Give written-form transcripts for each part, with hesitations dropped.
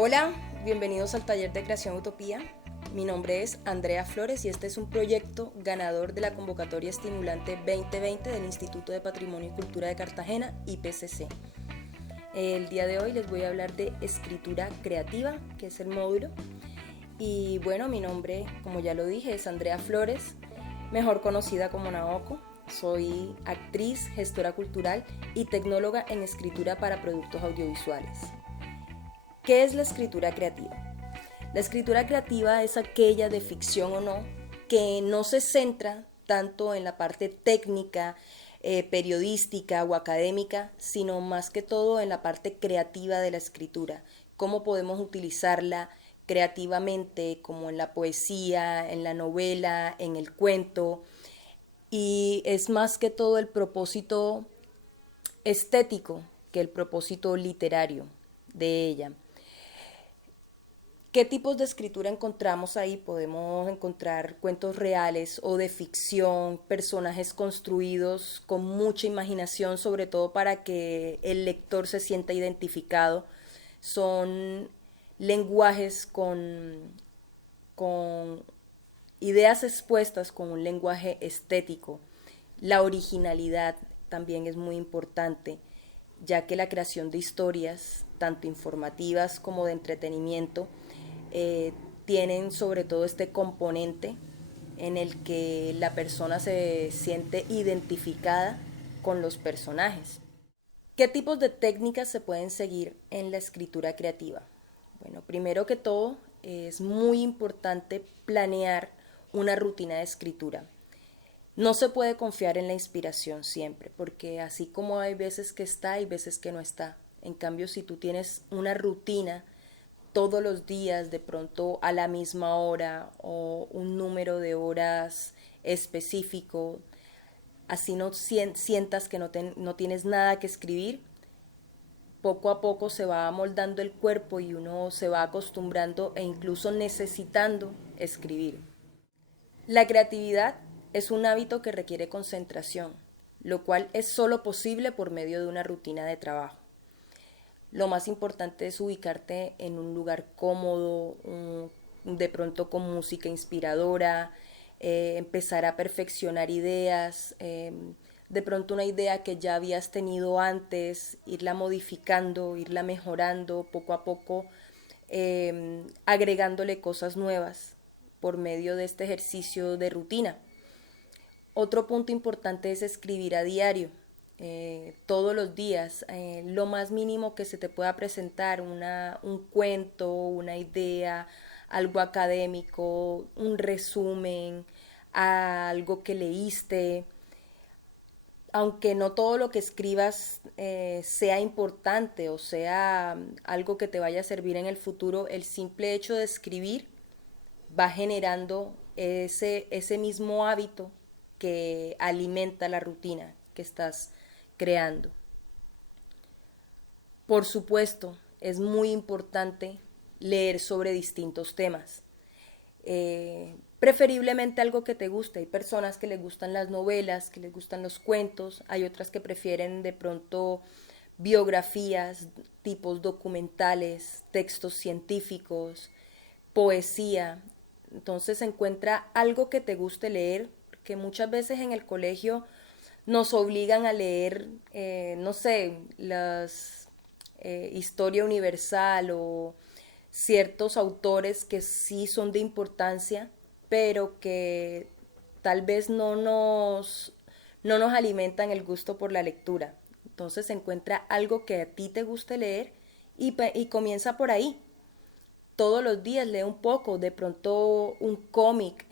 Hola, bienvenidos al taller de creación Utopía. Mi nombre es Andrea Flores y este es un proyecto ganador de la convocatoria estimulante 2020 del Instituto de Patrimonio y Cultura de Cartagena, IPCC. El día de hoy les voy a hablar de escritura creativa, que es el módulo. Y bueno, mi nombre, como ya lo dije, es Andrea Flores, mejor conocida como Naoko. Soy actriz, gestora cultural y tecnóloga en escritura para productos audiovisuales. ¿Qué es la escritura creativa? La escritura creativa es aquella de ficción o no, que no se centra tanto en la parte técnica, periodística o académica, sino más que todo en la parte creativa de la escritura. Cómo podemos utilizarla creativamente, como en la poesía, en la novela, en el cuento. Y es más que todo el propósito estético que el propósito literario de ella. ¿Qué tipos de escritura encontramos ahí? Podemos encontrar cuentos reales o de ficción, personajes construidos con mucha imaginación, sobre todo para que el lector se sienta identificado. Son lenguajes con ideas expuestas con un lenguaje estético. La originalidad también es muy importante, ya que la creación de historias, tanto informativas como de entretenimiento, eh, tienen sobre todo este componente en el que la persona se siente identificada con los personajes. ¿Qué tipos de técnicas se pueden seguir en la escritura creativa? Bueno, primero que todo es muy importante planear una rutina de escritura. No se puede confiar en la inspiración siempre, porque así como hay veces que está, hay veces que no está. En cambio, si tú tienes una rutina todos los días, de pronto a la misma hora o un número de horas específico, así no sientas que no tienes nada que escribir, poco a poco se va amoldando el cuerpo y uno se va acostumbrando e incluso necesitando escribir. La creatividad es un hábito que requiere concentración, lo cual es solo posible por medio de una rutina de trabajo. Lo más importante es ubicarte en un lugar cómodo, de pronto con música inspiradora, empezar a perfeccionar ideas, de pronto una idea que ya habías tenido antes, irla modificando, irla mejorando poco a poco, agregándole cosas nuevas por medio de este ejercicio de rutina. Otro punto importante es escribir a diario, todos los días, lo más mínimo que se te pueda presentar, un cuento, una idea, algo académico, un resumen, algo que leíste. Aunque no todo lo que escribas sea importante o sea algo que te vaya a servir en el futuro, el simple hecho de escribir va generando ese mismo hábito que alimenta la rutina que estás creando. Por supuesto, es muy importante leer sobre distintos temas. Preferiblemente algo que te guste. Hay personas que les gustan las novelas, que les gustan los cuentos, hay otras que prefieren de pronto biografías, tipos documentales, textos científicos, poesía. Entonces encuentra algo que te guste leer, porque muchas veces en el colegio nos obligan a leer, no sé, las historia universal o ciertos autores que sí son de importancia, pero que tal vez no nos alimentan el gusto por la lectura. Entonces encuentra algo que a ti te guste leer y comienza por ahí. Todos los días lee un poco, de pronto un cómic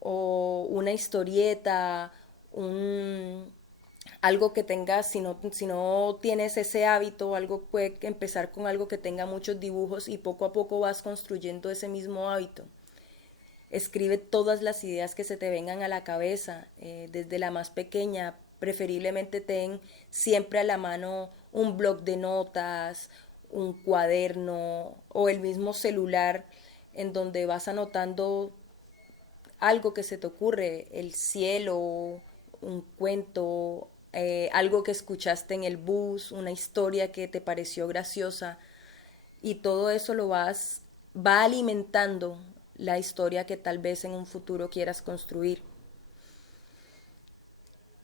o una historieta, un, algo que tenga, si no tienes ese hábito, algo puede empezar con algo que tenga muchos dibujos y poco a poco vas construyendo ese mismo hábito. Escribe todas las ideas que se te vengan a la cabeza, desde la más pequeña, preferiblemente ten siempre a la mano un bloc de notas, un cuaderno o el mismo celular en donde vas anotando algo que se te ocurre, el cielo, un cuento, algo que escuchaste en el bus, una historia que te pareció graciosa y todo eso va alimentando la historia que tal vez en un futuro quieras construir.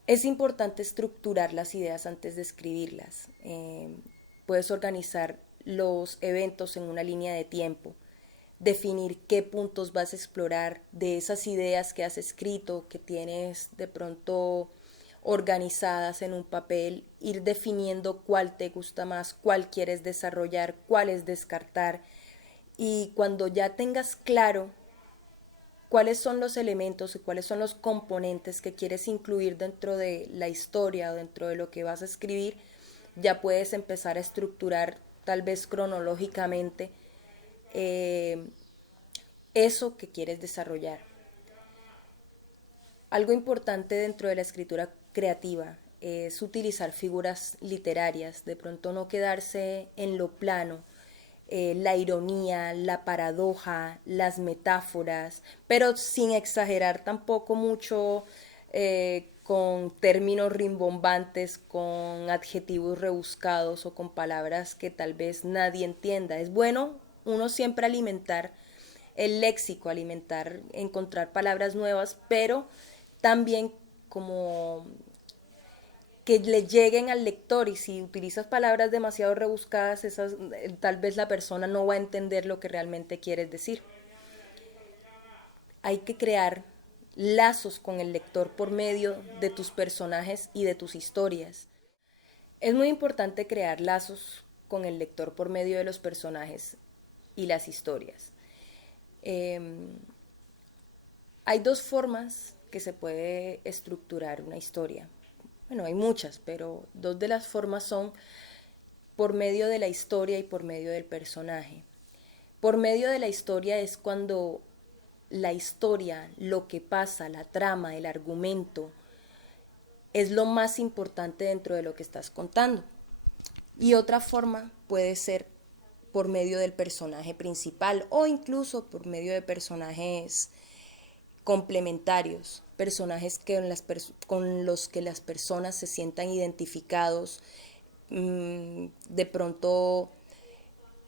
Es importante estructurar las ideas antes de escribirlas. Puedes organizar los eventos en una línea de tiempo, definir qué puntos vas a explorar de esas ideas que has escrito, que tienes de pronto organizadas en un papel, ir definiendo cuál te gusta más, cuál quieres desarrollar, cuál es descartar. Y cuando ya tengas claro cuáles son los elementos y cuáles son los componentes que quieres incluir dentro de la historia o dentro de lo que vas a escribir, ya puedes empezar a estructurar tal vez cronológicamente eh, eso que quieres desarrollar. Algo importante dentro de la escritura creativa es utilizar figuras literarias, de pronto no quedarse en lo plano, la ironía, la paradoja, las metáforas, pero sin exagerar tampoco mucho con términos rimbombantes, con adjetivos rebuscados o con palabras que tal vez nadie entienda. Es bueno uno siempre alimentar el léxico, alimentar, encontrar palabras nuevas, pero también como que le lleguen al lector, y si utilizas palabras demasiado rebuscadas, tal vez la persona no va a entender lo que realmente quieres decir. Hay que crear lazos con el lector por medio de tus personajes y de tus historias. Es muy importante crear lazos con el lector por medio de los personajes y las historias. Eh, Hay dos formas que se puede estructurar una historia. Bueno, hay muchas, pero dos de las formas son por medio de la historia y por medio del personaje. Por medio de la historia es cuando la historia, lo que pasa, la trama, el argumento, es lo más importante dentro de lo que estás contando. Y otra forma puede ser por medio del personaje principal o incluso por medio de personajes complementarios, personajes con los que las personas se sientan identificados, de pronto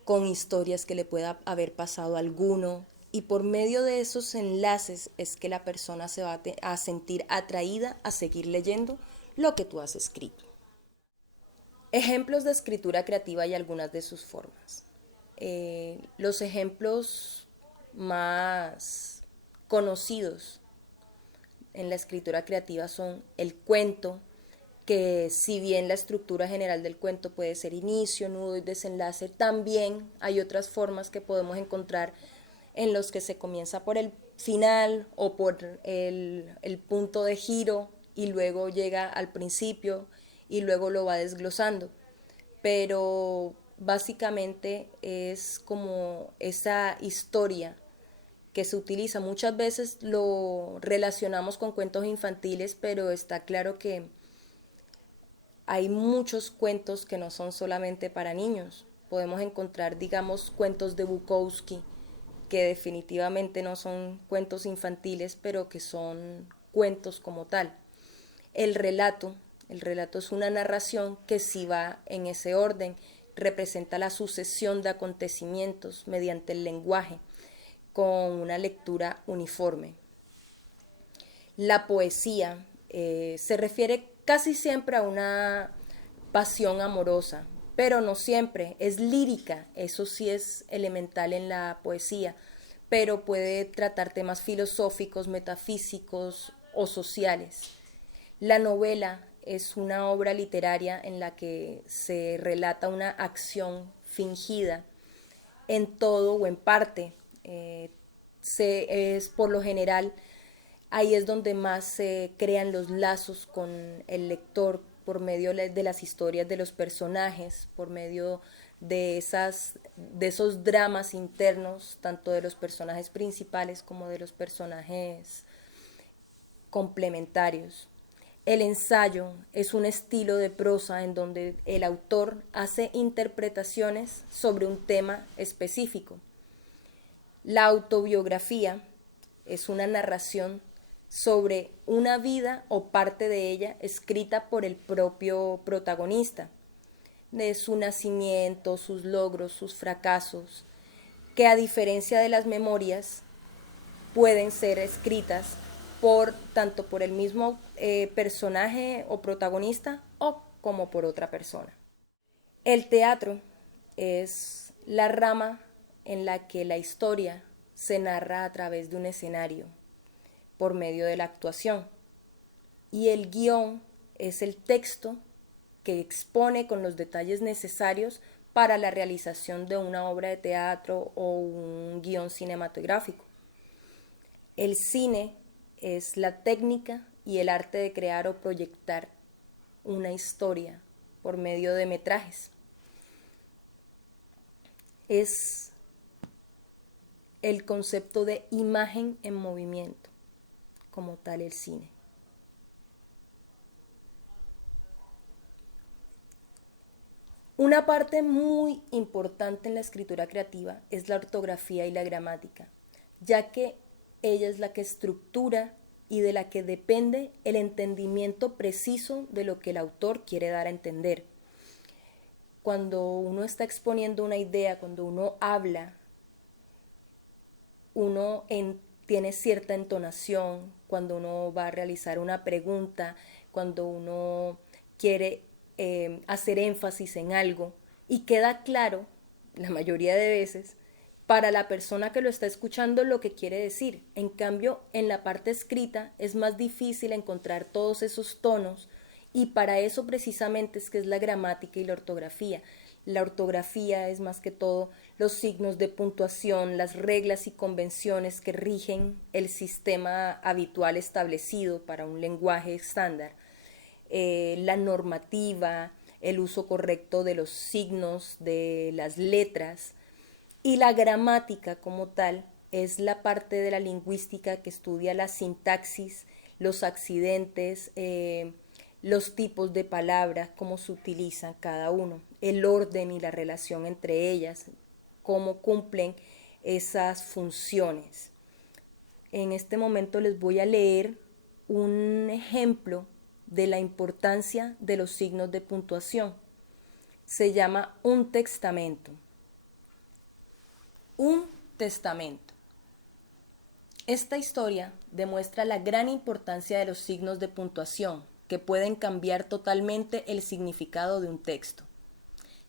con historias que le pueda haber pasado a alguno, y por medio de esos enlaces es que la persona se va a sentir atraída a seguir leyendo lo que tú has escrito. Ejemplos de escritura creativa y algunas de sus formas. Los ejemplos más conocidos en la escritura creativa son el cuento, que si bien la estructura general del cuento puede ser inicio, nudo y desenlace, también hay otras formas que podemos encontrar en los que se comienza por el final o por el punto de giro y luego llega al principio y luego lo va desglosando. Pero básicamente es como esa historia que se utiliza. Muchas veces lo relacionamos con cuentos infantiles, pero está claro que hay muchos cuentos que no son solamente para niños. Podemos encontrar, digamos, cuentos de Bukowski, que definitivamente no son cuentos infantiles, pero que son cuentos como tal. El relato, el relato es una narración que sí va en ese orden, representa la sucesión de acontecimientos mediante el lenguaje, con una lectura uniforme. La poesía se refiere casi siempre a una pasión amorosa, pero no siempre, es lírica, eso sí es elemental en la poesía, pero puede tratar temas filosóficos, metafísicos o sociales. La novela es una obra literaria en la que se relata una acción fingida en todo o en parte. Es por lo general, ahí es donde más se crean los lazos con el lector por medio de las historias de los personajes, por medio de esos dramas internos, tanto de los personajes principales como de los personajes complementarios. El ensayo es un estilo de prosa en donde el autor hace interpretaciones sobre un tema específico. La autobiografía es una narración sobre una vida o parte de ella escrita por el propio protagonista. de su nacimiento, sus logros, sus fracasos, que a diferencia de las memorias pueden ser escritas tanto por el mismo personaje o protagonista o como por otra persona. El teatro es la rama en la que la historia se narra a través de un escenario por medio de la actuación, y el guión es el texto que expone con los detalles necesarios para la realización de una obra de teatro o un guión cinematográfico. El cine es la técnica y el arte de crear o proyectar una historia por medio de metrajes. Es el concepto de imagen en movimiento, como tal el cine. Una parte muy importante en la escritura creativa es la ortografía y la gramática, ya que ella es la que estructura y de la que depende el entendimiento preciso de lo que el autor quiere dar a entender. Cuando uno está exponiendo una idea, cuando uno habla, tiene cierta entonación, cuando uno va a realizar una pregunta, cuando uno quiere hacer énfasis en algo, y queda claro, la mayoría de veces, para la persona que lo está escuchando lo que quiere decir. En cambio, en la parte escrita es más difícil encontrar todos esos tonos, y para eso precisamente es que es la gramática y la ortografía. La ortografía es más que todo los signos de puntuación, las reglas y convenciones que rigen el sistema habitual establecido para un lenguaje estándar. La normativa, el uso correcto de los signos, de las letras, y la gramática como tal es la parte de la lingüística que estudia la sintaxis, los accidentes, los tipos de palabras, cómo se utilizan cada uno, el orden y la relación entre ellas, cómo cumplen esas funciones. En este momento les voy a leer un ejemplo de la importancia de los signos de puntuación. Se llama un testamento. Un testamento. Esta historia demuestra la gran importancia de los signos de puntuación, que pueden cambiar totalmente el significado de un texto.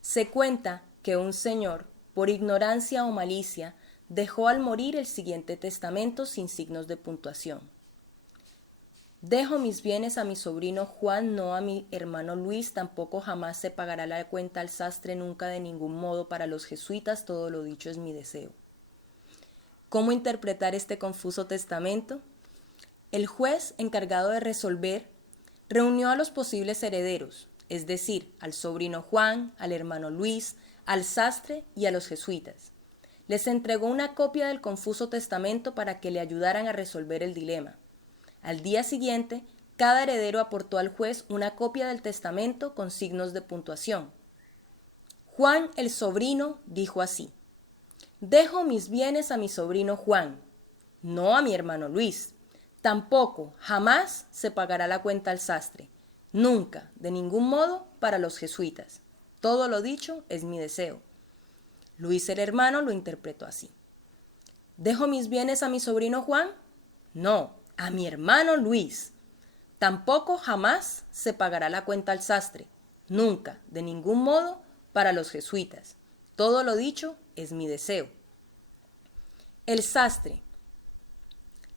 Se cuenta que un señor, por ignorancia o malicia, dejó al morir el siguiente testamento sin signos de puntuación. Dejo mis bienes a mi sobrino Juan, no a mi hermano Luis, tampoco jamás se pagará la cuenta al sastre, nunca de ningún modo, para los jesuitas todo lo dicho es mi deseo. ¿Cómo interpretar este confuso testamento? El juez encargado de resolver reunió a los posibles herederos, es decir, al sobrino Juan, al hermano Luis, al sastre y a los jesuitas. Les entregó una copia del confuso testamento para que le ayudaran a resolver el dilema. Al día siguiente, cada heredero aportó al juez una copia del testamento con signos de puntuación. Juan, el sobrino, dijo así: dejo mis bienes a mi sobrino Juan, no a mi hermano Luis. Tampoco, jamás se pagará la cuenta al sastre. Nunca, de ningún modo, para los jesuitas. Todo lo dicho es mi deseo. Luis el hermano lo interpretó así: ¿dejo mis bienes a mi sobrino Juan? No, a mi hermano Luis. Tampoco, jamás se pagará la cuenta al sastre. Nunca, de ningún modo, para los jesuitas. Todo lo dicho es mi deseo. El sastre: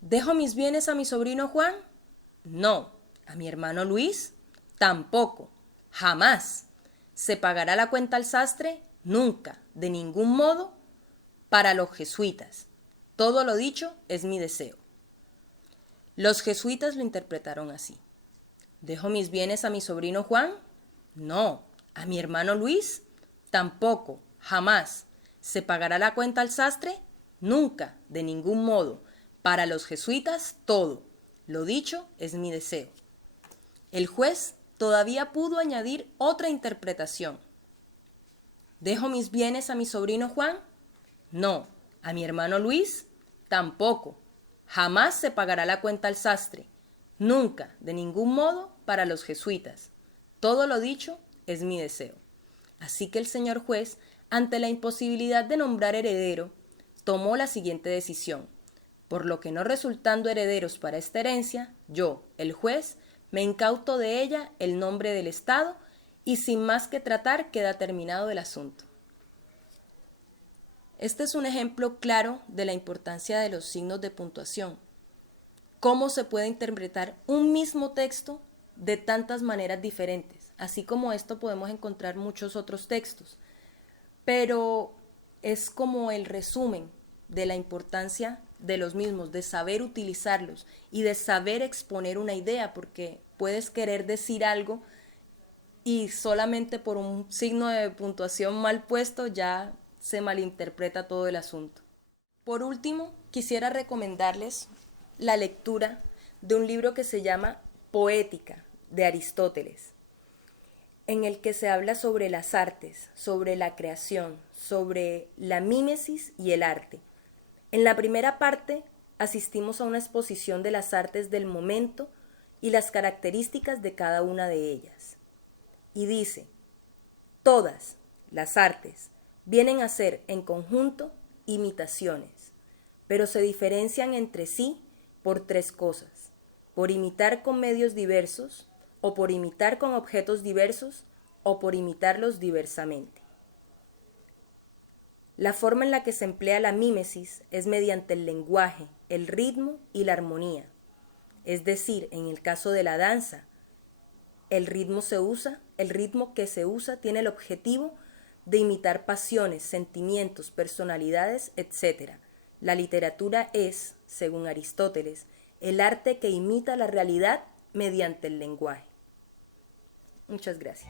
¿dejo mis bienes a mi sobrino Juan? No, a mi hermano Luis. Tampoco, jamás se pagará la cuenta al sastre. Nunca, de ningún modo, para los jesuitas. Todo lo dicho es mi deseo. Los jesuitas lo interpretaron así: ¿dejo mis bienes a mi sobrino Juan? No, a mi hermano Luis. Tampoco, jamás se pagará la cuenta al sastre. Nunca, de ningún modo, para los jesuitas todo lo dicho es mi deseo. El juez todavía pudo añadir otra interpretación: ¿dejo mis bienes a mi sobrino Juan? No, a mi hermano Luis. Tampoco, jamás se pagará la cuenta al sastre. Nunca, de ningún modo, para los jesuitas. Todo lo dicho es mi deseo. Así que el señor juez, ante la imposibilidad de nombrar heredero, tomó la siguiente decisión: por lo que no resultando herederos para esta herencia, yo, el juez, me incauto de ella el nombre del Estado y sin más que tratar queda terminado el asunto. Este es un ejemplo claro de la importancia de los signos de puntuación. Cómo se puede interpretar un mismo texto de tantas maneras diferentes. Así como esto podemos encontrar muchos otros textos. Pero es como el resumen de la importancia de los mismos, de saber utilizarlos y de saber exponer una idea, porque puedes querer decir algo y solamente por un signo de puntuación mal puesto ya se malinterpreta todo el asunto. Por último, quisiera recomendarles la lectura de un libro que se llama Poética, de Aristóteles, en el que se habla sobre las artes, sobre la creación, sobre la mímesis y el arte. En la primera parte asistimos a una exposición de las artes del momento y las características de cada una de ellas. Y dice: todas las artes vienen a ser en conjunto imitaciones, pero se diferencian entre sí por tres cosas: por imitar con medios diversos, o por imitar con objetos diversos, o por imitarlos diversamente. La forma en la que se emplea la mímesis es mediante el lenguaje, el ritmo y la armonía. Es decir, en el caso de la danza, el ritmo que se usa tiene el objetivo de imitar pasiones, sentimientos, personalidades, etc. La literatura es, según Aristóteles, el arte que imita la realidad mediante el lenguaje. Muchas gracias.